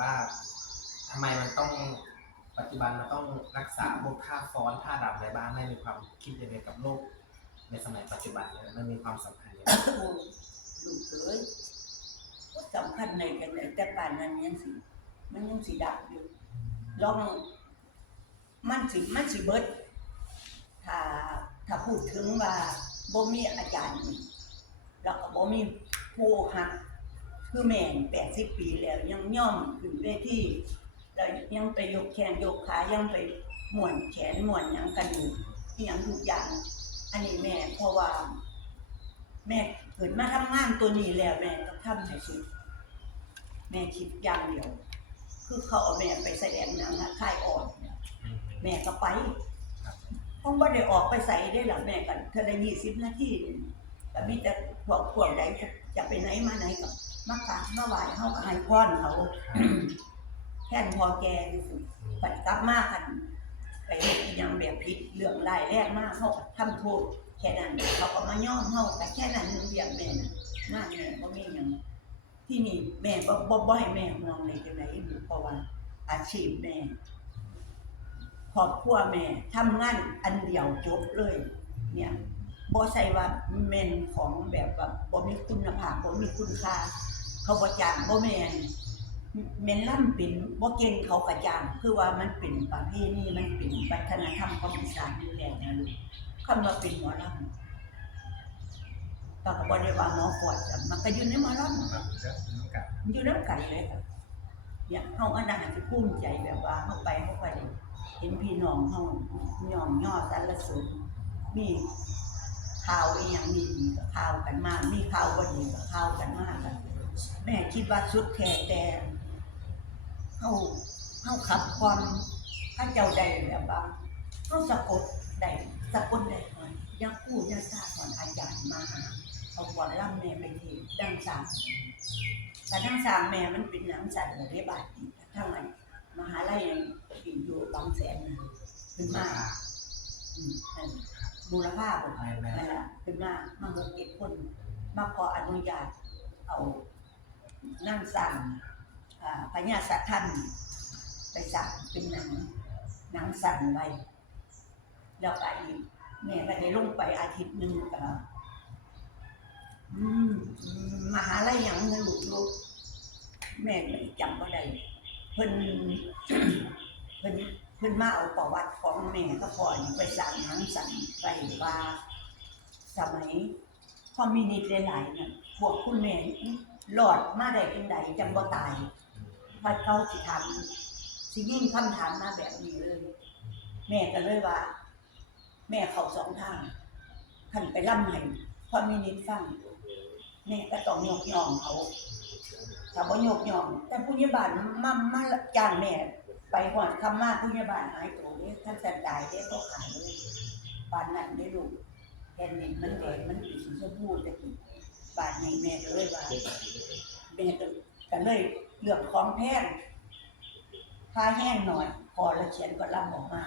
ว่าทำไมมันต้องปัจจุบันมันต้องรักษาพวกท่าฟ้อนท่าดับอะไรบ้างให้มีความคิดยังไงกับโลก ในสมัยปัจจุบันเนี่ยมันมีความสำคัญยังไงลูกเอ้ยสำคัญในกันแต่ป่านนั้นยังสิมันยังสิดับอยู่ลองมันสิมันสิเบิดถ้าถ้าพูดถึงว่าบ่มีอาจารย์นี่แล้วก็บ่มีผู้หัก คือแม่แปดสิบปีแล้วยังย่อมขึ้นเวทีแล้วยังไปยกแขนยกขายังไปหมวนแขนหมวนยังกันอยู่ที่ยังทุกอย่าง อันนี้แม่เพราะว่า แม่เกิดมาทำงานตัวนี้แล้วแม่ต้องทำให้สุดแม่คิดอย่างเดียว คือเขาเอาแม่ไปแสดงหนังค่ายอ่อนแม่ก็ไปครับเพราะว่าได้ออกไปใส่ได้หรอแม่กันเธอได้ยี่สิบนาทีแต่มีแต่พวกพวกใดจะจะไปไหนมาไหนกับ มากราบมาไหว้เขาก็ให้พรเขาแค่นพอแกที่สุดปัดกลับมากัน ไปเฮ็ดอิหยังแบบผิดเรื่องรายแรกมากเขาก็ทำโทษแค่นั้นเขาก็มาย่อมเขาแต่แค่นั้นนึงเดียวแม่น่ะหน้าแม่ก็มีอย่างที่นี่แม่บ่บ่บ่ให้แม่มองในจังไดอยู่เพราะว่าอาชีพแม่ครอบครัวแม่ทำงานอันเดียวจบเลย เนี่ยบ่ใช่ว่าแม่นของแบบว่าบ่มีคุณภาพบ่มีคุณค่า เขาบ่จ้างบ่แม่นแม่นล่ำเป็นบ่เก่งเขาก็จ้าง คือว่ามันเป็นประเพณีมันเป็นวัฒนธรรมของอีสานอยู่แล้วนะลูกคำว่าเป็นหมอลำก็ก็บ่ได้ว่าหมอปวดมันก็อยู่ในหมอลำอยู่น้ำกันเลยค่ะอย่างเฮาอันนั้นคือภูมิใจแบบว่าเฮาไปเฮาก็ได้เห็นพี่น้องเฮาย่อมย่อสรรเสริญมีข่าวอีหยังดีๆก็ข่าวกันมากมีข่าวบ่ดีก็ข่าวกันมากัน แม่คิดว่าสุดแท้แต่เฮาเฮาขับความพระเจ้าได้แบบว่าเฮาสะกดได้สะกดได้ก่อนอยังพูดอยังทราก่อนอาจารย์มาหาเอาก่อนล่ำแม่ไปเทดังสามแต่ทั้งสามแม่มันเป็นหนังสัตว์เลยได้บาทอีทั้งนั้นมหาลัยยังปิดอยู่บางแสนนะขึ้นมาอืมนั่นมูลค่าผมแม่แม่นั่นแหละขึ้นมามาหกเจ็ดคนมาขออนุญาตเอา นั่งสั่งอ่าพญาสัตท่านไปสั่งเป็นหนังหนังสั่นไว้แล้วก็อีกแม่ก็ได้ลงไปอาทิตย์หนึ่งก็มมหาลัยยังเงินลูกลูกแม่ไม่จำว่าได้เพิ่นเพิ่นเพิ่นมาเอาประวัติของแม่ก็พอนไปสั่งหนังสั่นไปว่าสมัยคอมมิวนิสต์หลายๆเนี่ยพวกคุณแม่ หลอดมาได้เป็นใดจังบ่ตายพอเขาสิถามสิยิ่งคำถามมาแบบนี้เลย แม่ก็เลยว่า แม่เขาสองทางขันไปล่ำให้คอมมิวนิสฟังแม่ก็ต้องยกย่องเขาถ้าบ่ยกย่อง แต่ผู้ใหญ่บ้านมามาจ้างแม่ ไปหอดคำมาผู้ใหญ่บ้านหายตัวนี่ท่านจะตายได้ก็ขายเลยปานนั้นได้ลูกแผ่นดินมันแดงมันสีชมพูแต่กี้ บาดนี้แม่ก็เลยว่าแม่ก็ก็เลยเลือกของแพงผ้าแห้งหน่อย พอแล้วเขียนก็รับออกมา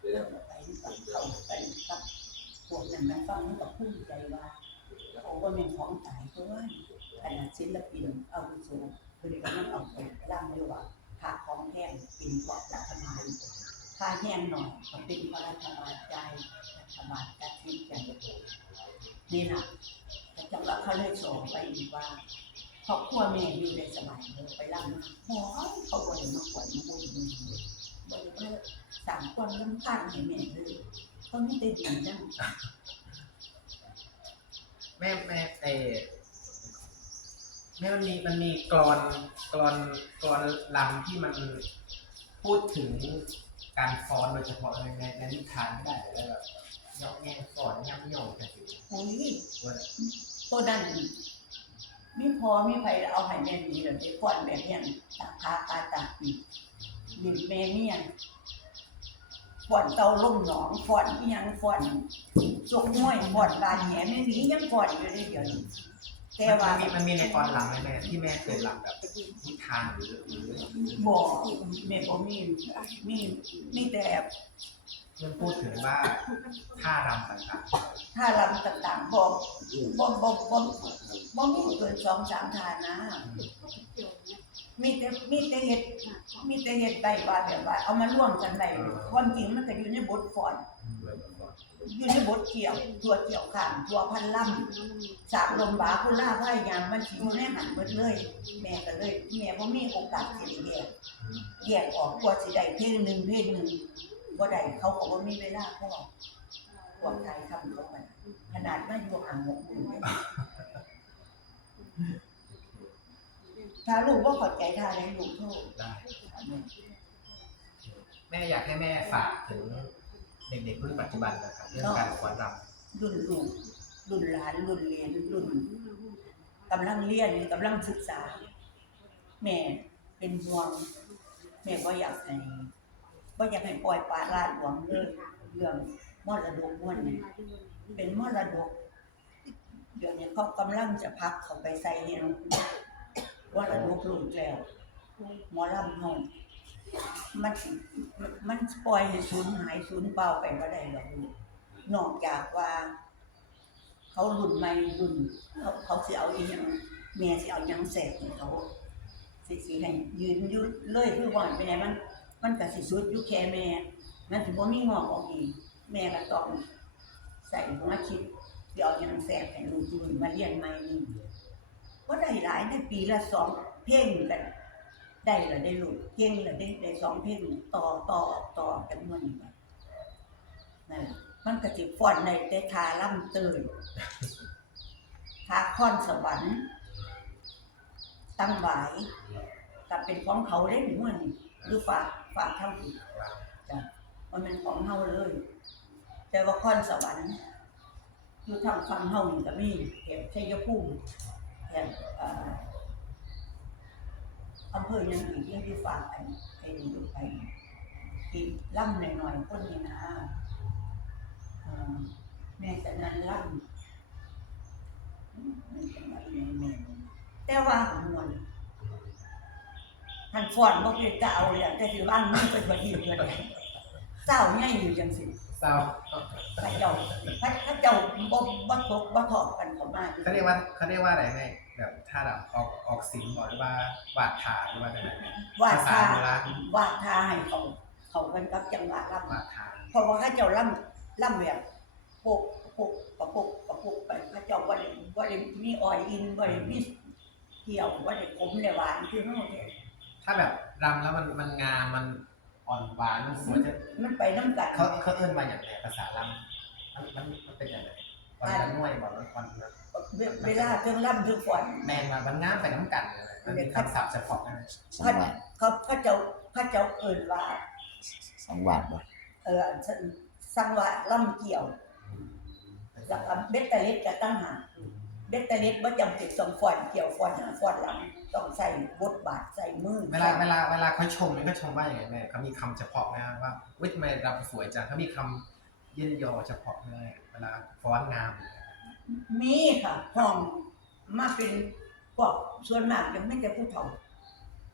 เลือกไปกับเขาไปกับพวกนั้นมันฟังมันก็ภูมิใจว่าเขาว่าเป็นของตายเพราะว่าขนาดศิลปินเอาวุโสคือได้กำลังเอาไปร่ำด้วยว่าผ้าของแห้งเป็นของรัฐบาลผ้าแห้งหน่อยก็เป็นพระราชบาลใจรัฐบาลตัดสินใจนี่นะ จังหวะเขาเลยสอนไปอีกว่าครอบครัวแม่อยู่ในสมัยเลยไปรับมาหอเขาบ่ได้มาขวัญมาบุญมึงเลยบ่ได้มาสั่งความลำคาญให้แม่เลยเขาไม่ได้ดีจังแม่แม่เอแม่มันมีมันมีกรอนกรอนกรอนลำที่มันพูดถึงการฟ้อนโดยเฉพาะในในในนิทานก็ได้แล้วแบบยอกแง่ฟ้อนย่ำโยงกันสิโอ้ยว่ ตัวนั้นมีพอมีไผเอาให้แม่ดีแบบนี้ก่อนแบบเนี้ยตาคาตาตาปีดินแม่เนี่ยฝอนเตาล่มหนองฝอนอีหยังฝอนจกห้วยฝอนบานแหไม่มียังฝอนอยู่เลยเดี๋ยวนี้แต่ว่ามันมีมันมีในกรลำไหมแม่ที่แม่เคยลำแบบนิทานหรือหรือหรือบ่แม่บ่มีมีมีแต่ มันพูดถึงว่าท่ารำต่าง ถ้าลำต่างๆบ่บ่บ่บ่บ่มีเกินสองสามทานนะมีแต่มีแต่เฮ็ดมีแต่เฮ็ดได้ว่าแบบว่า เอามาร่วมกันได้ความจริงมันก็อยู่ในบทฟอนอยู่ในบทเกี่ยวตัวเกี่ยวข้างตัวพันล่ำสาบลมบาคุณล่าพ่ายามมันสิอยู่หันเบิดเลย แม่ก็เลยแม่บ่มีโอกาสสิได้แยกแยกออกกว่าสิได้เพลงหนึ่งเพลงหนึ่งบ่ได้เขาบอก็บ่มีเวลาพอ พวกไทยทำเขาไปขนาดมาอยู่ห่างหกหมู่เลยถ้าลูกบ่เข้าใจถ้าได้ลูกโทษได้แม่อยากให้แม่ฝากถึงเด็กๆรุ่นปัจจุบันนะครับเรื่องการฟ้อนรำรุ่นลูกรุ่นหลานรุ่นเรียนรุ่นกำลังเรียนกำลังศึกษา แม่เป็นห่วง แม่ก็อยากให้ก็อยากให้ปล่อยปละละหลวงเลยเรื่อง มรดกม้วนเนี่ยเป็นมรดก เดี๋ยวนี้เขากำลังจะพักเขาไปใส่เนี่ยมรดกลุ่นแล้วหมอลำเฮามันมันปล่อยให้สูญหายสูญเปล่าไปบ่ได้หรอกลูกนอกจากว่า เขารุ่นใหม่รุ่นเขาเขาสิเอาอีหยังแม่สิเอาหยังแสกให้เขาสิสิให้ยืนอยู่เลยคือว่าไปไหนมัน มันก็สิสุดอยู่แค่แม่มันสิบ่มีงอกออกอีก แม่ก็ต้องใส่หัวคิดสิเอาหยังแสกให้ลูกรุ่นมาเรียนใหม่นี่บ่ได้หลายได้ปีละสองเพลงกันได้ละได้ลูกเก่งละได้ได้สองเพลงต่อต่อต่อกันมันนั่นล่ะมันก็สิฟ้อนในแต่ทาล่ำเตยทาค้อนสวรรค์ตั้งหวายก็เป็นของเขาเล่นม่วนหรือฝากฝากเท่าอีกจ้ะมันเป็นของเฮาเลย แต่ว่าคอนสวรรค์อยู่ทางฝั่งเฮานี่ก็มีแถบชัยภูมิแถบออำเภอยังอีกยังที่ฝากไปไปดูไปอีกล่ำหน่อยๆคนนี้นะแม่จะนั้นร่ำมันเป็นอะไรแม่แต่ว่าของมวลท่านฟอนบอกเลยจะเอาเลยแต่ที่บ้านมึงเป็นบดีเลยเศร้าง่ายอยู่จังสิเศร้า พระเจ้าพระพระเจ้าบ่บ่ตกบ่ถอดกันเข้ามาเขาเรียกว่าเขาเรียกว่าอะไรแม่แบบถ้าแบบออกออกสิงบอกหรือว่าวาดทาหรือว่าอะไรวาดทาโบราณวาดทาให้เขาเขากันกับจังหวะร่ำวาดทาเพราะว่าข้าเจ้าล่ำล่ำแบบปุกปุกประปุกประปุกไปข้าเจ้าว่าได้ว่าได้มีออยอินว่าได้มีเกี่ยวว่าได้ขมได้หวานคือทั้งหมดเนี่ยถ้าแบบรำแล้วมันมันงามมัน อ่อนหวานมันสวยจะมันไปน้ำกันเขาเขาเอื้อนมาอย่างไรภาษารำมันมันมันเป็นอย่างไรอ่อนละน่วยบอกว่าอ่อนละเวเวลาเครื่องล่ำเครื่องฝอนแมนมามันงามไปน้ำกันเลยมันมีคำศัพท์เฉพาะนะสองบาทเขาข้าเจ้าข้าเจ้าเอิญว่าสองบาทบ่เออสังวะล่ำเกี่ยวแล้วก็เบ็ดเตเล็ดจะตั้งหากเบ็ดเตเล็ดว่าจำเป็นต้องฝอนเกี่ยวฝอนหาฝอนหลังต้อง ใส่บทบาทใส่มือเวลาเวลาเวลาเขาชมเนี่ยเขาชมว่าอย่างไรแม่เขามีคำเฉพาะนะว่าวิทำไมรำสวยจังเขามีคำเยินยอเฉพาะเลยเวลาฟ้อนงามมีค่ะห้องมาเป็นพวกส่วนมากยังไม่จะผู้เฒ่า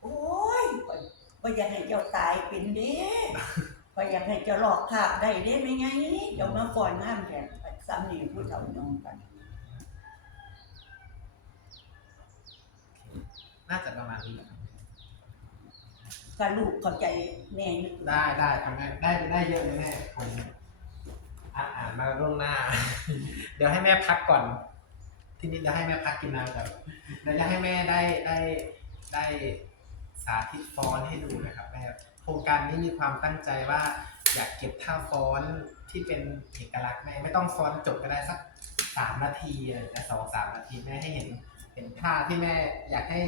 โอ้ยก็ก็อยากให้เจ้าตายเป็นเด้ก็อยากให้เจ้าหลอกขาบได้เด้ไม่ไงเดี๋ยวมาฟอนงามแทนซ้ำนี่ผู้เฒ่ายองกัน น่าจะประมาณนี้แหละก็ลูกเข้าใจแน่อยู่ได้ได้ทำได้ได้ได้เยอะเลยแม่ผมอ่านอ่านมาล่วงหน้า เดี๋ยวให้แม่พักก่อน ทีนี้เดี๋ยวให้แม่พักกินน้ำก่อนเดี๋ยวจะให้แม่ได้ได้ได้สาธิตฟ้อนให้ดูนะครับแม่โครงการนี้มีความตั้งใจว่า อยากเก็บท่าฟ้อนที่เป็นเอกลักษณ์แม่ไม่ต้องฟ้อนจบก็ได้สักสามนาทีเลยนะสองสามนาทีแม่ให้เห็นเห็นท่าที่แม่อยากให้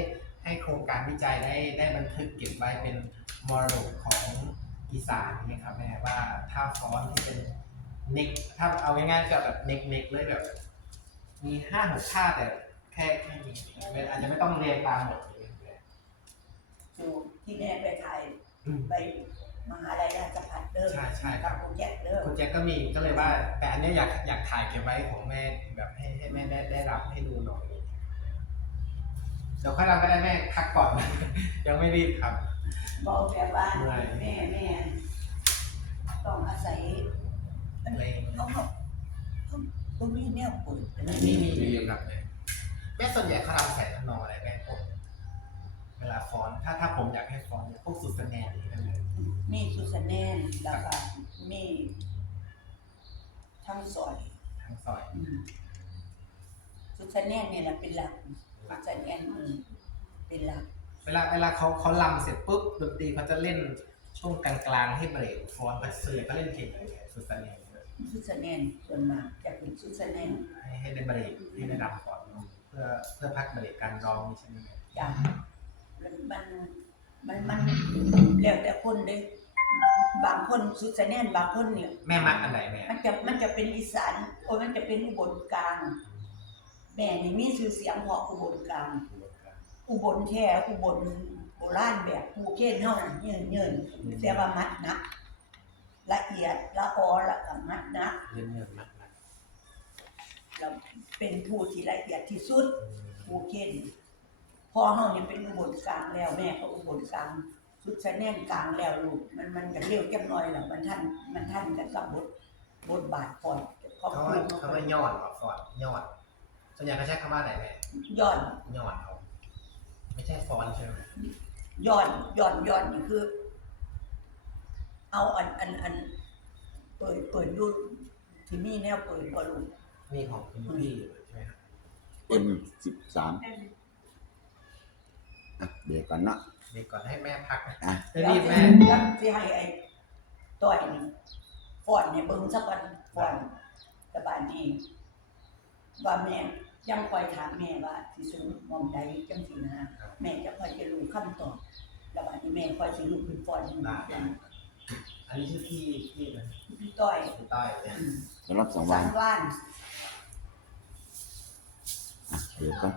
ให้โครงการวิจัยได้ได้บันทึกเก็บไว้เป็นมรดกของอีสานนี่ครับแม่ว่าท่าฟ้อนที่เป็นเน็กถ้าเอาง่ายๆก็แบบเน็กเน็กๆเลยแบบ มีห้าหกท่าแต่แค่แค่นี้อาจจะไม่ต้องเรียนตามหมดเลยอยู่ที่แม่ไปถ่ายอืมไปมหาลัยราชภัฏเด้อใช่ใช่กับคุณแยกเด้อคุณแจ็คก็มีก็เลยว่า แต่อันเนี้ยอยากอยากถ่ายเก็บไว้ของแม่แบบให้ให้แม่ได้ได้รับให้ดูหน่อยเดี๋ยวค่อยรำก็ได้แม่พักก่อน ยังไม่รีบครับ บอกแบบว่าเมื่อยแม่แม่ต้องอาศัยเพลงเขาเขาเขาตรงนี้แนวปุ๋ยมีมีมีอยู่ครับแม่แม่ส่วนใหญ่เขารำใส่ทำนองอะไรแม่พวกเวลาฟอนต์ถ้าถ้าผมอยากให้ฟอนต์เนี่ยพวกสุดสแนนนี่กันเลยมีสุสานแนนแล้วก็มีทั้งซอย ทั้งซอย อืมสุสานแนนเนี่ยแหละเป็นหลักสุสานแนนอืมเป็นหลัก เวลาเวลาเขาเขาลำเสร็จปุ๊บดนตรีเขาจะเล่นช่วงกลางๆให้เบรกฟอนต์ก็เสื่อยก็เล่นเพลงอะไรเนี่ยสุดสแนนเนี่ยสุสานแนนส่วนมากจะเป็นสุสานแนนให้ให้ได้เบรกให้ได้รำก่อนเพื่อเพื่อพักเบรกการร้องนี่ใช่ไหมเนี่ยจ้ะมันมันมันแล้วแต่คนเด้บางคนสุสานแนนบางคนเนี่ย แม่มักอันไหนแม่มันจะมันจะเป็นอีสานโอ้ยมันจะเป็นอุบลกลาง แม่นี่มีชื่อเสียงเพราะอุบลกลางอุบลแท้อุบลโบราณแบบภูเก็ตเฮานั่นเยินเยินแต่ว่ามัดหนัก ละเอียดละออละก็มัดหนักเงินเงินมักมักเราเป็นผู้ที่ละเอียดที่สุดภูเก็ตพ่อเฮานี่เป็นอุบลกลางแล้วแม่ก็อุบลกลางสุดชะแน่นกลางแล้วลูกมันมันก็เร็วจังหน่อยแล้วมันท่านมันท่านกันกับบทบทบาทก่อนขอบเขาคุว่าณเขาว่ายอดเหรอฟอนต์ยอด ส่วนใหญ่เขาใช้คำว่าอะไรแม่ย้อนยอดเอา ไม่ใช่ฟอนต์ใช่ไหมย้อนย้อนย้อนนี่คือ เอาอันอันอันเปิดเปิดดูที่มีแนวเปิดบอลูนี่ของคุณพี่อยู่ใช่ไหมครับเอ็มสิบสามอะเดี๋ยวก่อนเนาะเดี๋ยวก่อนให้แม่พักนะอะจะรีบแม่แล้วที่ให้ไอ้ต้อยนี่ฟอนเนี่ยเบิ่งสักวันฟอนสบายดีว่าแม่ ยังคอยถามแม่ว่าสิสูงมองใดจังสินะแม่จะคอยจะรู้คำตอบแล้วอันนี้แม่คอยสิรู้เป็นฟอนให้ได้แม่อันนี้ชื่อพี่พี่นะพี่ต้อยพี่ต้อยเนี่ยอืมสำหรับสองสัวันนว่านอะเดี๋ยวก่อน